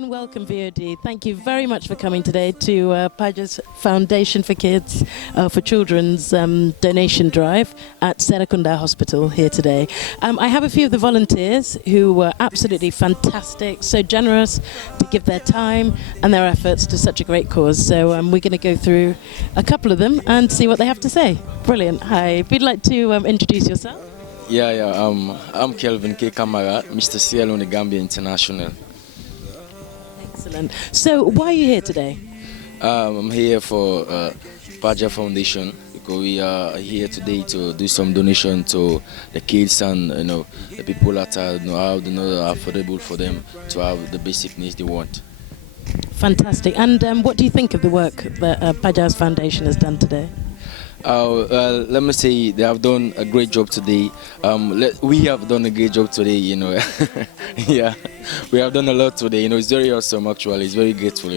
and welcome VOD. Thank you very much for coming today to PaJa's Foundation for Kids for Children's donation drive at Serrekunda Hospital here today. I have a few of the volunteers who were absolutely fantastic, so generous to give their time and their efforts to such a great cause. So we're going to go through a couple of them and see what they have to say. Brilliant. Hi. If you'd like to introduce yourself. I'm Kelvin K. Kamara, Mr. Sierra Leone Gambia International. Excellent. So why are you here today? I'm here for PaJa Foundation because we are here today to do some donation to the kids and the people that are affordable for them to have the basic needs they want. Fantastic. And what do you think of the work that PaJa's Foundation has done today? Let me say they have done a great job today. We have done a great job today, Yeah, we have done a lot today. It's very awesome actually. It's very grateful,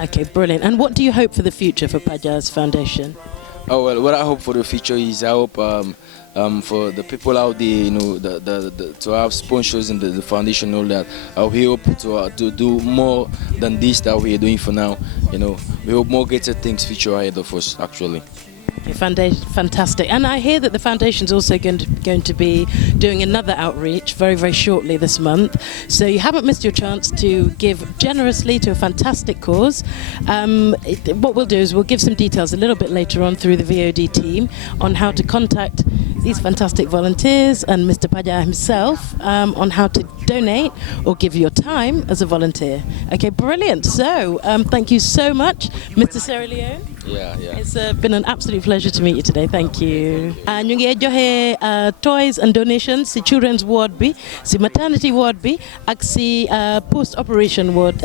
Okay, brilliant. And what do you hope for the future for PaJa's Foundation? Oh well, what I hope for the future is I hope for the people out there, to have sponsors in the foundation, all that. We hope to do more than this that we are doing for now. We hope more greater things future ahead of us actually. Okay, fantastic. And I hear that the foundation is also going to be doing another outreach very, very shortly this month. So you haven't missed your chance to give generously to a fantastic cause. What we'll do is we'll give some details a little bit later on through the VOD team on how to contact these fantastic volunteers and Mr. PaJa himself on how to donate or give your time as a volunteer. Okay, brilliant. So thank you so much, Mr. Sierra Leone. Yeah. It's been an absolute pleasure to meet you today. Thank you. Ñu ngi joxe toys and donations si children's ward bi, si maternity ward bi, ak si post operation ward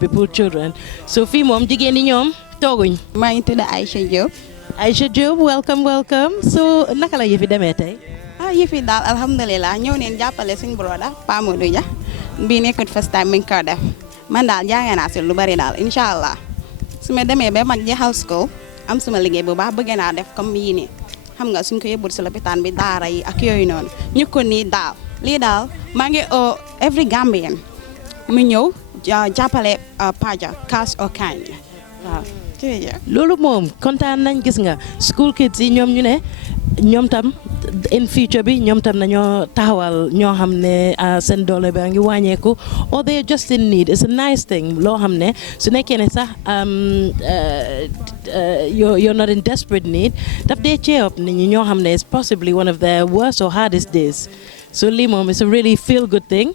bi pour children. So fii moom jigéen ñi ñoom tooguñ. maa ngi tudd Aïcha Diop. Aïcha Diop, welcome. So naka la yëfi demee tey? Yëfi daal alhamdulilah ñëw neen jàppale suñu broda Pa Modou Dia bii nekkut first time mi ngi ko def man daal jàng naa si lu bari daal incha allah su ma demee ba mag jeexal school am suma liggéey bu baax bëgg naa def comme yii nii xam nga suñ ko yóbbul si lopitaan bi daara yi ak yooyu noonu ñu ko nii daal lii daal maa ngi every Gambian mu ñëw jàppale PaJa cash or kind waaw. loolu moom kontaan nañ gis nga school kids yi ñoom ñu ne ñoom tam in future bi ñoom tam nañoo taxawal ñoo xam ne seen doole ba ngi wàññeeku or they are just in need. It's a nice thing loo xam ne su nekkee ne sax you're not in desperate need daf dee cheer up nit ñi ñoo xam ne is possibly one of their worst or hardest days. So lii moom is a really feel good thing.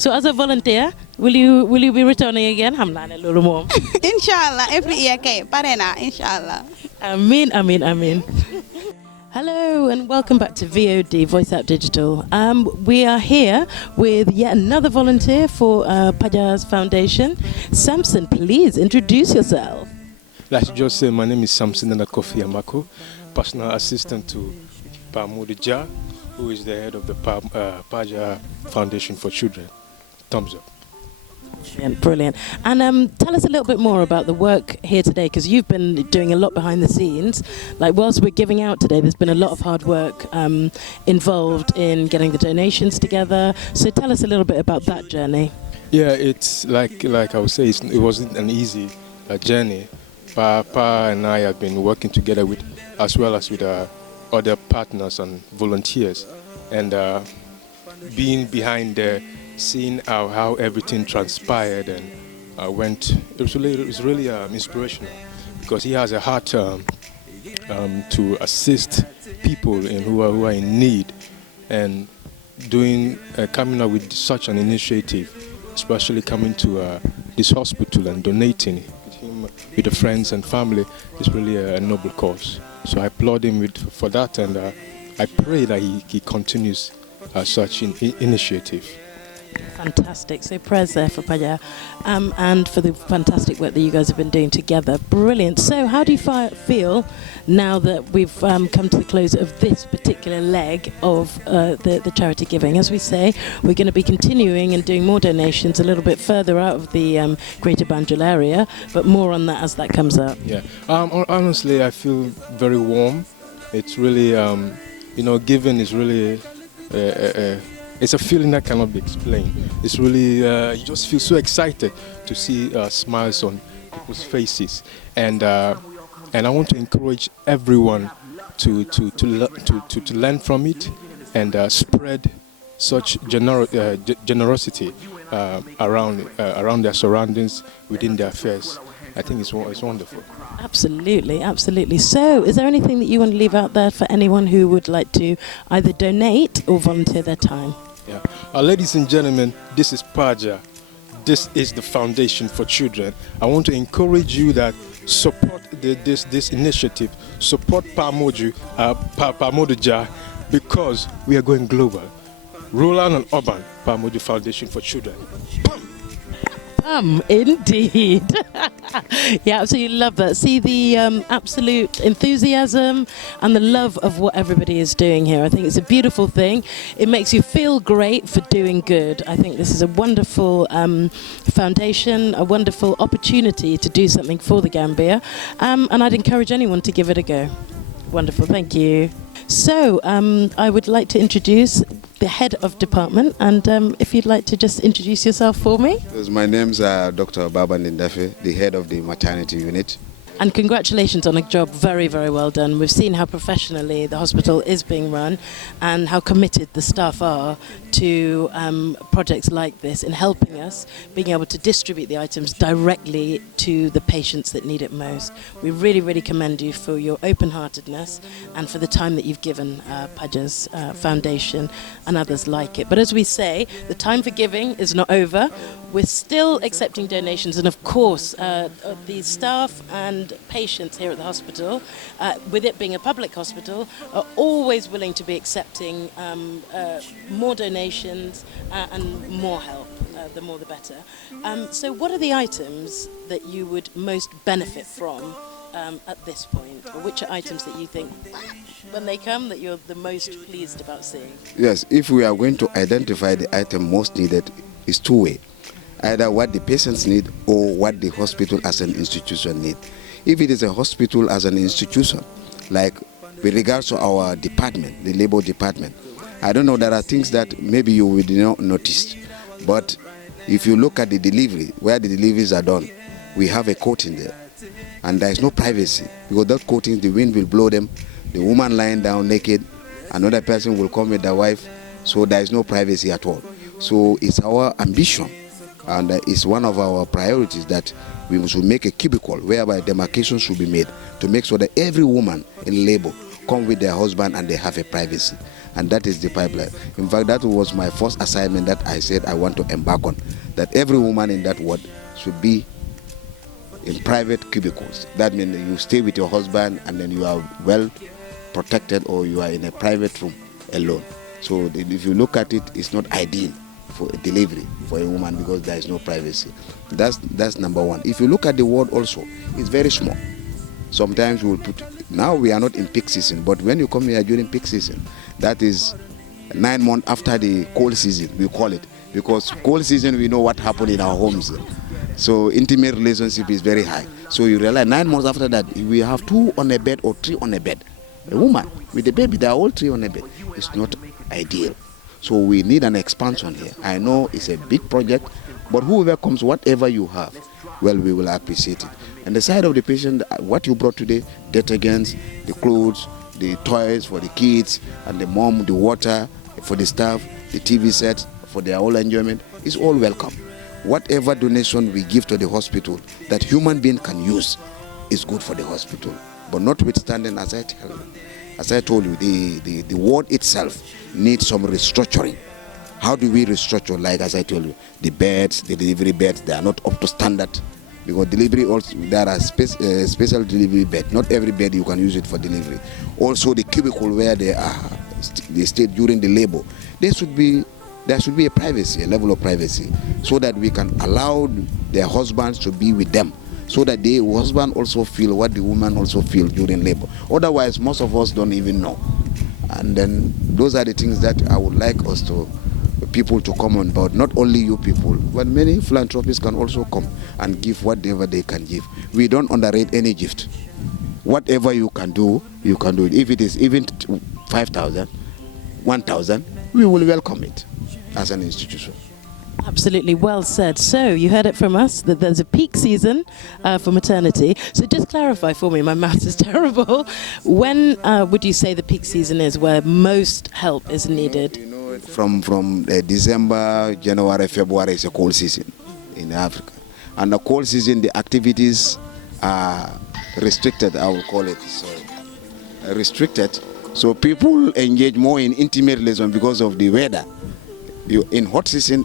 So as a volunteer, will you be returning again? Xam naa ne loolu moom. Inshallah, every year kay pare na inshallah. Amin. Hello and welcome back to VOD, Voice Out Digital. We are here with yet another volunteer for PaJa's Foundation. Samson, please introduce yourself. Like you just said, my name is Samson Kofi Amako, personal assistant to Pa Modou Dia, who is the head of the PaJa Foundation for Children. Thumbs up. Brilliant. And tell us a little bit more about the work here today, because you've been doing a lot behind the scenes. Like whilst we're giving out today, there's been a lot of hard work involved in getting the donations together. So tell us a little bit about that journey. Yeah, it's like I would say, it wasn't an easy journey. Pa and I have been working together with, as well as with other partners and volunteers, and being behind there, seeing how everything transpired and went. It was really inspirational, because he has a heart to assist people who are in need, and coming up with such an initiative, especially coming to this hospital and donating with the friends and family, is really a noble cause. So I applaud him for that, and I pray that he continues such initiative. Fantastic. So prayers there for PaJa and for the fantastic work that you guys have been doing together. Brilliant. So how do you feel now that we've come to the close of this particular leg of the charity giving? As we say, we're going to be continuing and doing more donations a little bit further out of the Greater Banjul area, but more on that as that comes up. Yeah. Honestly, I feel very warm. It's really, giving is really it's a feeling that cannot be explained. It's really, you just feel so excited to see smiles on people's faces. And I want to encourage everyone to learn from it and spread such generosity around their surroundings, within their affairs. I think it's wonderful. Absolutely, absolutely. So, is there anything that you want to leave out there for anyone who would like to either donate or volunteer their time? Yeah. Ladies and gentlemen, this is PaJa. This is the Foundation for Children. I want to encourage you that support this initiative, support PaModuJa, because we are going global. Rural and urban, PaModu Foundation for Children. Indeed. Yeah, absolutely love that. See the absolute enthusiasm and the love of what everybody is doing here. I think it's a beautiful thing. It makes you feel great for doing good. I think this is a wonderful foundation, a wonderful opportunity to do something for the Gambia. And I'd encourage anyone to give it a go. Wonderful, thank you. So I would like to introduce the head of department, and if you'd like to just introduce yourself for me. Yes, my name's Dr. Baba Nindafe, the head of the maternity unit. And congratulations on a job very, very well done. We've seen how professionally the hospital is being run and how committed the staff are to projects like this in helping us being able to distribute the items directly to the patients that need it most. We really, really commend you for your open-heartedness and for the time that you've given PaJa's Foundation and others like it. But as we say, the time for giving is not over. We're still accepting donations, and of course the staff and patients here at the hospital, with it being a public hospital, are always willing to be accepting more donations and more help. The more the better. So what are the items that you would most benefit from at this point, or which are items that you think when they come that you're the most pleased about seeing? Yes, if we are going to identify the item most needed, is two-way. Either what the patients need or what the hospital as an institution need. If it is a hospital as an institution, like with regards to our department, the labor department, I don't know, there are things that maybe you will not notice. But if you look at the delivery, where the deliveries are done, we have a coating there. And there is no privacy, because that coating, the wind will blow them, the woman lying down naked, another person will come with their wife, so there is no privacy at all. So it's our ambition, and it's one of our priorities, that we should make a cubicle whereby demarcation should be made to make sure that every woman in labor come with their husband and they have a privacy. And that is the pipeline. In fact, that was my first assignment that I said I want to embark on, that every woman in that ward should be in private cubicles. That means you stay with your husband and then you are well protected, or you are in a private room alone. So if you look at it, it's not ideal for a delivery for a woman, because there is no privacy. That's number one. If you look at the ward also, it's very small. Sometimes we'll put, now we are not in peak season, but when you come here during peak season, that is 9 months after the cold season, we call it, because cold season we know what happened in our homes. So intimate relationship is very high. So you realize 9 months after that, we have 2 on a bed or 3 on a bed. A woman with a baby, they are all 3 on a bed. It's not ideal. So we need an expansion here. I know it's a big project, but whoever comes, whatever you have, well, we will appreciate it. And the side of the patient, what you brought today, detergents, the clothes, the toys for the kids, and the mom, the water for the staff, the TV set for their whole enjoyment, is all welcome. Whatever donation we give to the hospital that human being can use is good for the hospital. But notwithstanding, as I told you, the ward itself needs some restructuring. How do we restructure? Like as I told you, the beds, the delivery beds, they are not up to standard. Because delivery also, there are special delivery bed. Not every bed you can use it for delivery. Also the cubicle where they stay during the labor, there should be a privacy, a level of privacy, so that we can allow their husbands to be with them, so that the husband also feel what the woman also feel during labor. Otherwise, most of us don't even know. And then those are the things that I would like us to, people to come on board. Not only you people, but many philanthropists can also come and give whatever they can give. We don't underrate any gift. Whatever you can do it. If it is even 5,000, 1,000, we will welcome it. as an institution. Absolutely, well said. So you heard it from us that there's a peak season for maternity. So just clarify for me, my maths is terrible. When would you say the peak season is where most help is needed? You know, from December, January, February is a cold season in Africa. And the cold season, the activities are restricted, I will call it. So, restricted. So people engage more in intimate relations because of the weather. In hot season,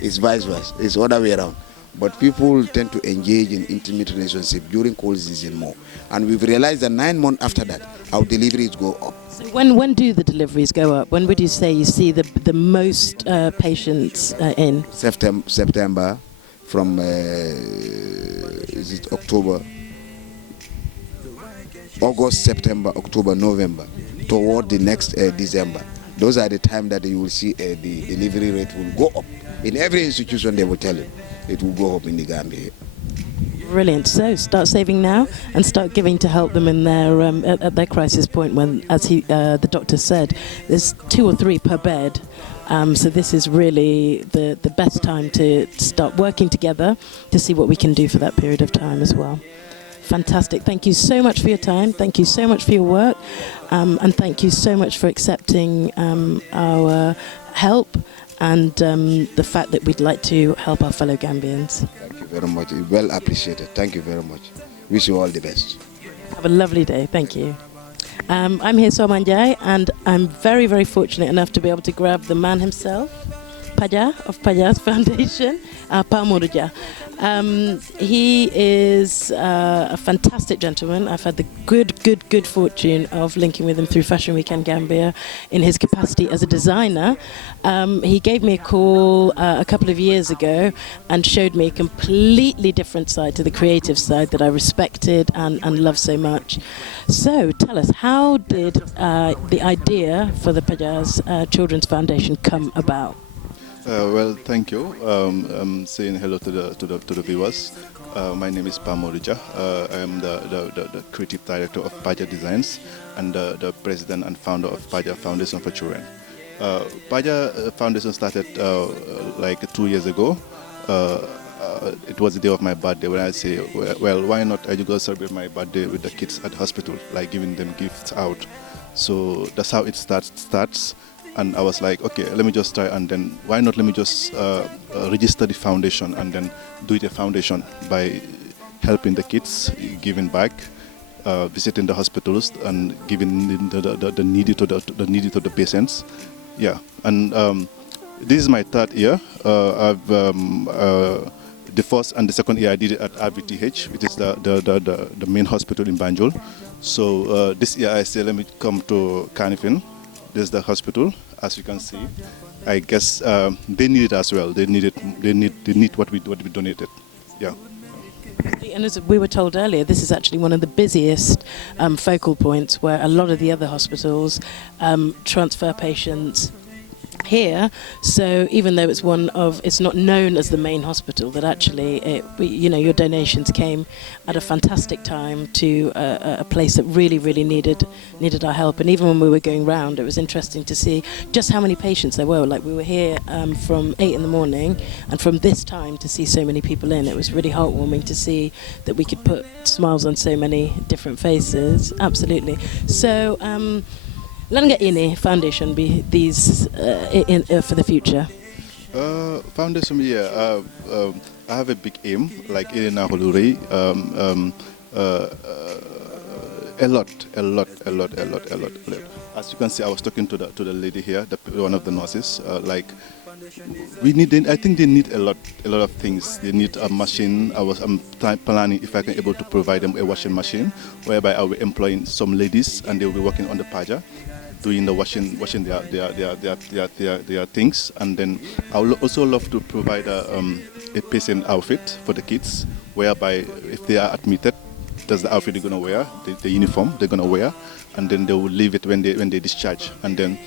it's vice versa. It's the other way around. But people tend to engage in intimate relationship during cold season more. And we've realized that 9 months after that, our deliveries go up. So when do the deliveries go up? When would you say you see the most patients in? September, from is it October? August, September, October, November, toward the next December. Those are the time that you will see the delivery rate will go up. In every institution, they will tell you it will go up in the Gambia. Brilliant. So start saving now and start giving to help them in their at their crisis point when, as the doctor said, there's 2 or 3 per bed. So this is really the best time to start working together to see what we can do for that period of time as well. Fantastic. Thank you so much for your time. Thank you so much for your work. And thank you so much for accepting our help and the fact that we'd like to help our fellow Gambians. Thank you very much. Well appreciated. Thank you very much. Wish you all the best. Have a lovely day. Thank you. I'm here, Soma Njie, and I'm very, very fortunate enough to be able to grab the man himself, PaJa of PaJa's Foundation, PaModuja. He is a fantastic gentleman. I've had the good fortune of linking with him through Fashion Weekend Gambia in his capacity as a designer. He gave me a call a couple of years ago and showed me a completely different side to the creative side that I respected and love so much. So tell us, how did the idea for the PaJa's Children's Foundation come about? Well, thank you. I'm saying hello to the viewers. My name is PaModuja. I am the creative director of PaJa Designs and the president and founder of PaJa Foundation for Children. PaJa Foundation started like 2 years ago. It was the day of my birthday when I say, well, why not I go celebrate my birthday with the kids at the hospital, like giving them gifts out. So that's how it starts. And I was like, okay, let me just try, and then why not let me just register the foundation and then do it a foundation by helping the kids, giving back, visiting the hospitals and giving the needy to the patients. Yeah, and this is my 3rd year. The first and the second year I did it at RBTH, which is the main hospital in Banjul. So this year I said, let me come to Kanifing. This is the hospital. As you can see, I guess they need it as well. They need what we donated. Yeah. And as we were told earlier, this is actually one of the busiest focal points where a lot of the other hospitals transfer patients here. So even though it's not known as the main hospital, that actually your donations came at a fantastic time to a place that really needed our help. And even when we were going round, it was interesting to see just how many patients there were. Like, we were here from 8 in the morning, and from this time to see so many people in, it was really heartwarming to see that we could put smiles on so many different faces. Absolutely. So Langa Ine Foundation be these for the future? Foundation, yeah. I have a big aim, like Elena Holurei. A lot. As you can see, I was talking to the lady here, one of the nurses. I think they need a lot of things. They need a machine. I'm planning if I can able to provide them a washing machine, whereby I will be employing some ladies and they will be working on the PaJa, doing the washing their things. And then I would also love to provide a patient outfit for the kids, whereby if they are admitted, that's the outfit they're gonna wear, the uniform they're gonna wear, and then they will leave it when they discharge. And then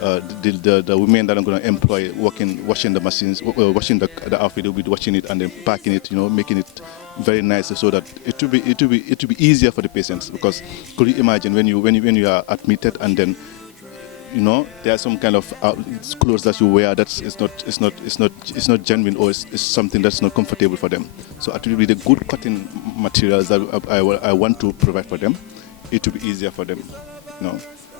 the women that I'm gonna employ washing the machines, washing the outfit, they'll be washing it and then packing it, making it very nice, so that it will be easier for the patients. Because could you imagine when you are admitted and then there are some kind of clothes that you wear that it's not genuine, or it's something that's not comfortable for them. So it will be the good cotton materials that I want to provide for them. It will be easier for them,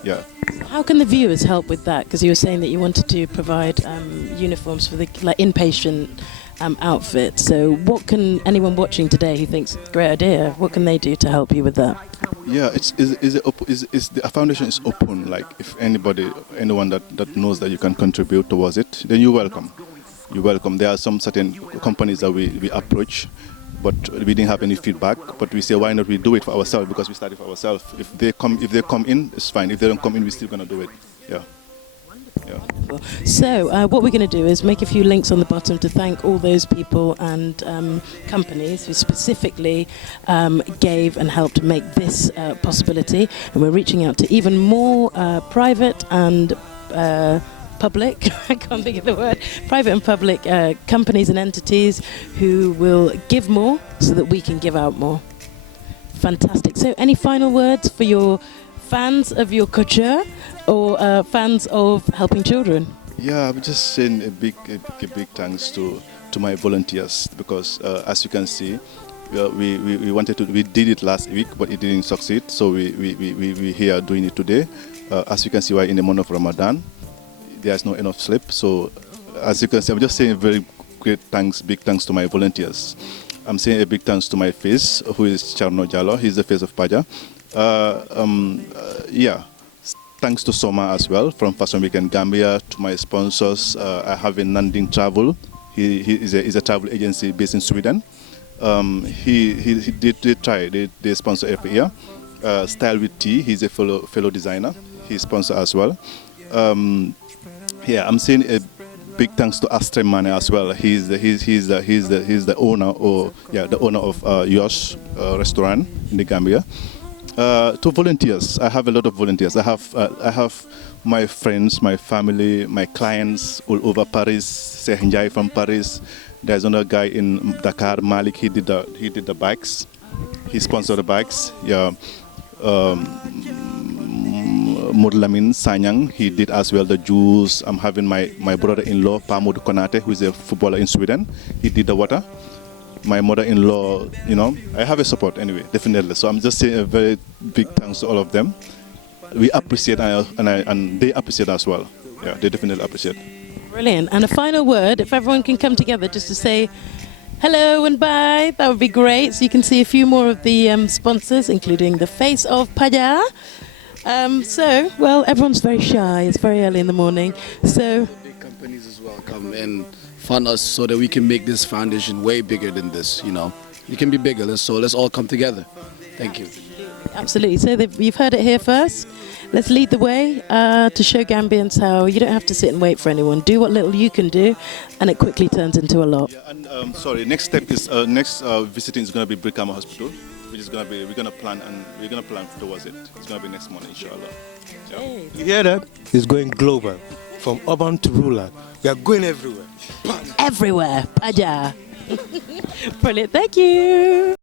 Yeah. How can the viewers help with that? Because you were saying that you wanted to provide uniforms for the inpatient outfit. So what can anyone watching today who thinks it's a great idea, what can they do to help you with that? Yeah, the foundation is open. Like if anyone that knows that you can contribute towards it, then you're welcome. You're welcome. There are some certain companies that we approach, but we didn't have any feedback. But we say, why not we do it for ourselves, because we started for ourselves. If they come in, it's fine. If they don't come in, we're still gonna do it. Yeah. Yeah. So what we're going to do is make a few links on the bottom to thank all those people and companies who specifically gave and helped make this possibility. And we're reaching out to even more private and public, I can't think of the word, private and public companies and entities who will give more so that we can give out more. Fantastic. So any final words for your fans of your culture or fans of helping children? Yeah, I'm just saying a big thanks to my volunteers, because as you can see, we did it last week, but it didn't succeed. So we here doing it today. As you can see, we're in the month of Ramadan. There's no enough sleep. So as you can see, I'm just saying very big thanks to my volunteers. I'm saying a big thanks to my face, who is Charno Jallo. He's the face of PaJa. Thanks to Soma as well, from Fashion Week in Gambia, to my sponsors. I have a Nanding Travel. He is a travel agency based in Sweden. They sponsor every year. Style with T, he's a fellow designer. He sponsor as well. I'm saying a big thanks to Astre Mane as well. He's the owner, the owner of Yosh restaurant in the Gambia. To volunteers, I have a lot of volunteers. I have my friends, my family, my clients all over Paris. Njie from Paris. There's another guy in Dakar, Malik. He did the bikes. He sponsored the bikes. Yeah. Murlamin Sanyang, he did as well the juice. I'm having my brother-in-law, Pamod Konate, who is a footballer in Sweden. He did the water. My mother-in-law, I have a support anyway, definitely. So I'm just saying a very big thanks to all of them. We appreciate and they appreciate as well. Yeah, they definitely appreciate. Brilliant. And a final word, if everyone can come together just to say hello and bye, that would be great. So you can see a few more of the sponsors, including the face of PaJa. Everyone's very shy. It's very early in the morning. So big companies as well come and fund us so that we can make this foundation way bigger than this. It can be bigger. So let's all come together. Thank you. Absolutely. So you've heard it here first. Let's lead the way to show Gambians how you don't have to sit and wait for anyone. Do what little you can do, and it quickly turns into a lot. Yeah, and next step is next visiting is going to be Brikama Hospital, which is going to be we're going to plan towards it. It's going to be next month, inshallah. Yeah. You hear that? It's going global, from urban to rural. We are going everywhere. Everywhere, PaJa. Brilliant. Thank you.